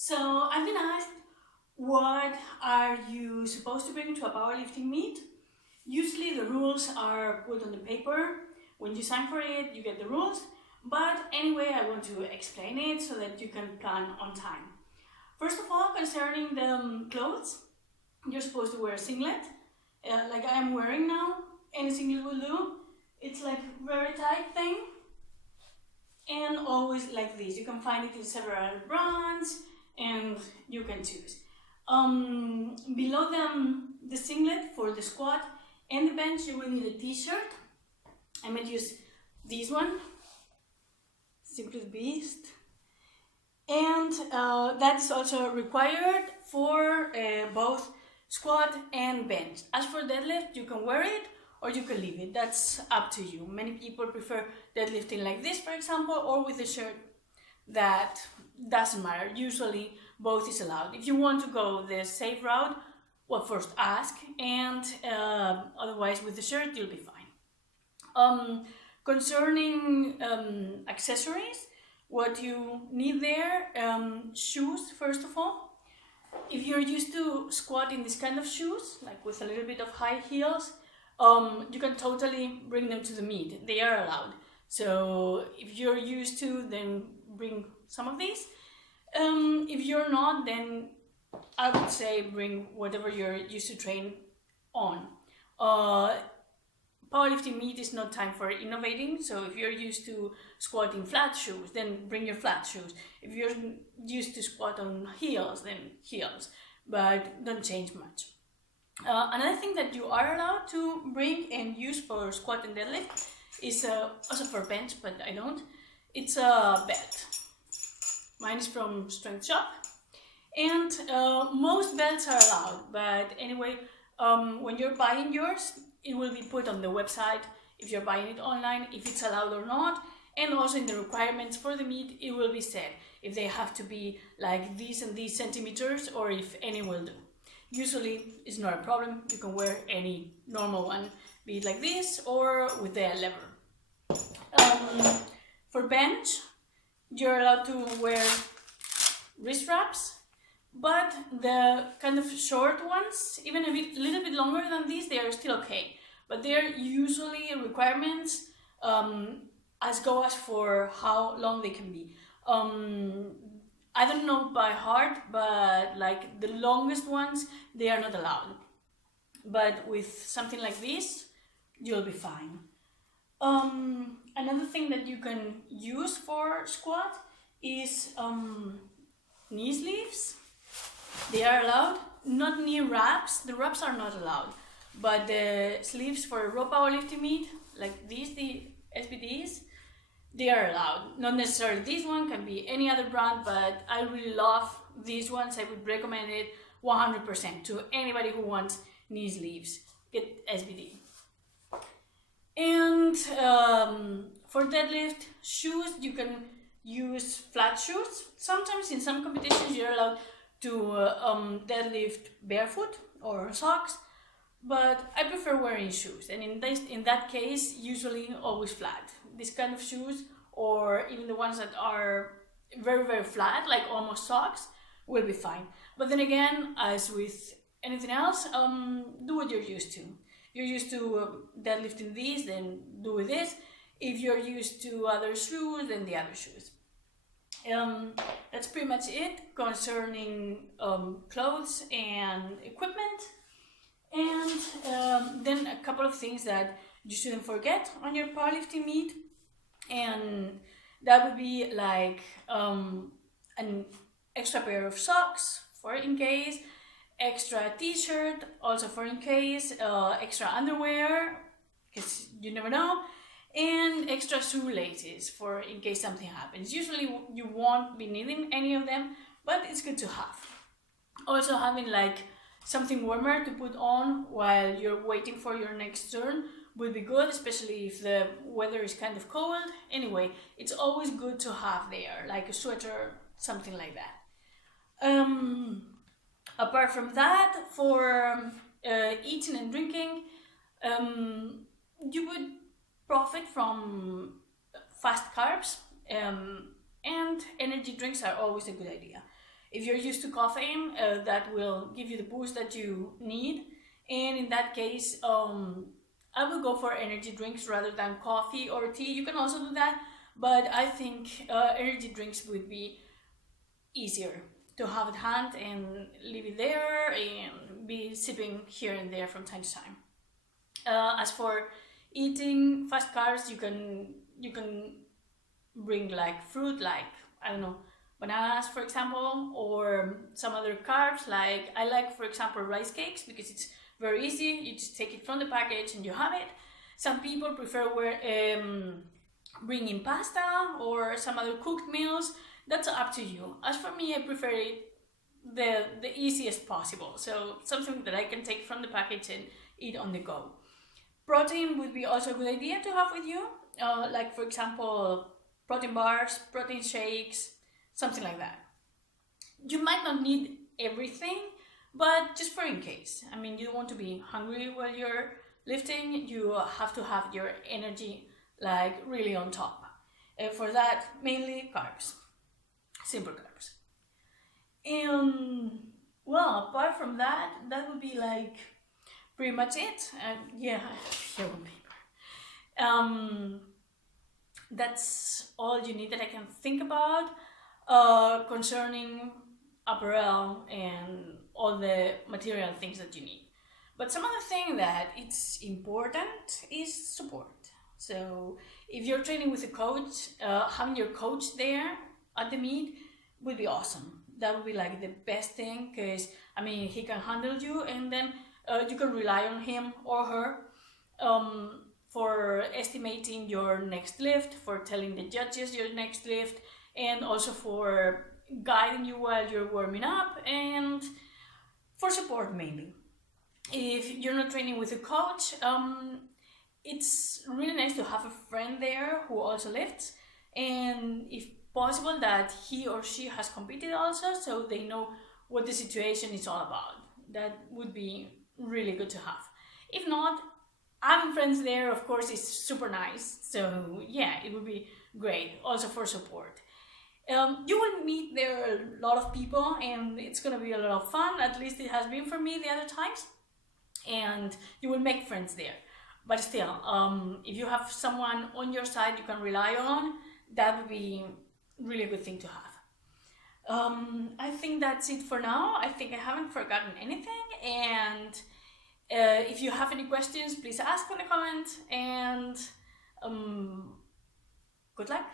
So I've been asked, what are you supposed to bring to a powerlifting meet? Usually the rules are put on the paper. When you sign for it, you get the rules. But anyway, I want to explain it so that you can plan on time. First of all, concerning the clothes, you're supposed to wear a singlet, like I am wearing now. Any singlet will do. It's like very tight thing. And always like this. You can find it in several brands and you can choose. Below the singlet for the squat and the bench, you will need a t-shirt. I'm going to use this one, Simply the Beast. And that is also required for both squat and bench. As for deadlift, you can wear it or you can leave it. That's up to you. Many people prefer deadlifting like this, for example, or with a shirt. That doesn't matter. Usually both is allowed. If you want to go the safe route, well, first ask, and otherwise with the shirt you'll be fine. Concerning accessories, what you need there, shoes first of all. If you're used to squat in this kind of shoes, like with a little bit of high heels, you can totally bring them to the meet. They are allowed. So if you're used to, then bring some of these. If you're not, then I would say bring whatever you're used to train on. Powerlifting meet is not time for innovating, so if you're used to squatting flat shoes, then bring your flat shoes. If you're used to squat on heels, then heels, but don't change much. Another thing that you are allowed to bring and use for squat and deadlift is also for bench, but I don't. It's a belt. Mine is from Strength Shop, and most belts are allowed. But anyway, when you're buying yours, it will be put on the website if you're buying it online, if it's allowed or not, and also in the requirements for the meet, it will be said if they have to be like these and these centimeters or if any will do. Usually it's not a problem. You can wear any normal one, be it like this or with the lever. For bench, you're allowed to wear wrist wraps, but the kind of short ones, even a little bit longer than these, they are still okay. But they're usually requirements as go as for how long they can be. I don't know by heart, but like the longest ones, they are not allowed. But with something like this, you'll be fine. Another thing that you can use for squat is knee sleeves. They are allowed. Not knee wraps. The wraps are not allowed. But the sleeves for a raw powerlifting meet, like these, the SBDs, they are allowed. Not necessarily this one, can be any other brand, but I really love these ones. I would recommend it 100% to anybody who wants knee sleeves. Get SBD. And for deadlift shoes, you can use flat shoes. Sometimes in some competitions you're allowed to deadlift barefoot or socks, but I prefer wearing shoes. And in that case, usually always flat. This kind of shoes, or even the ones that are very, very flat, like almost socks, will be fine. But then again, as with anything else, do what you're used to. If you're used to deadlifting these, then do with this. If you're used to other shoes, then the other shoes. That's pretty much it concerning clothes and equipment. And then a couple of things that you shouldn't forget on your powerlifting meet, and that would be like an extra pair of socks for in case, extra t-shirt also for in case, extra underwear because you never know, and extra shoelaces for in case something happens. Usually you won't be needing any of them, but it's good to have. Also having like something warmer to put on while you're waiting for your next turn would be good, especially if the weather is kind of cold. Anyway, it's always good to have there, like a sweater, something like that. Apart from that, for eating and drinking, you would profit from fast carbs, and energy drinks are always a good idea. If you're used to caffeine, that will give you the boost that you need. And in that case, I will go for energy drinks rather than coffee or tea. You can also do that, but I think energy drinks would be easier to have at hand and leave it there and be sipping here and there from time to time. As for eating fast carbs, you can bring like fruit, like I don't know, bananas for example, or some other carbs. Like I like, for example, rice cakes because it's very easy. You just take it from the package and you have it. Some people prefer bringing pasta or some other cooked meals. That's up to you. As for me, I prefer it the easiest possible. So something that I can take from the package and eat on the go. Protein would be also a good idea to have with you. Like for example, protein bars, protein shakes, something like that. You might not need everything, but just for in case. I mean, you don't want to be hungry while you're lifting. You have to have your energy like really on top. For that, mainly carbs, simple carbs. And well, apart from that, that would be like pretty much it. Yeah, here on paper. That's all you need that I can think about concerning apparel and all the material things that you need. But some other thing that it's important is support. So if you're training with a coach, having your coach there at the meet would be awesome. That would be like the best thing, because I mean he can handle you, and then you can rely on him or her for estimating your next lift, for telling the judges your next lift, and also for guiding you while you're warming up, and for support mainly. If you're not training with a coach, it's really nice to have a friend there who also lifts, and if possible that he or she has competed also, so they know what the situation is all about. That would be really good to have. If not, having friends there of course is super nice, so yeah, it would be great also for support. You will meet there a lot of people and it's gonna be a lot of fun. At least it has been for me the other times, and you will make friends there. But still, if you have someone on your side you can rely on, that would be really a good thing to have. I think that's it for now. I think I haven't forgotten anything, and if you have any questions, please ask in the comments, and good luck.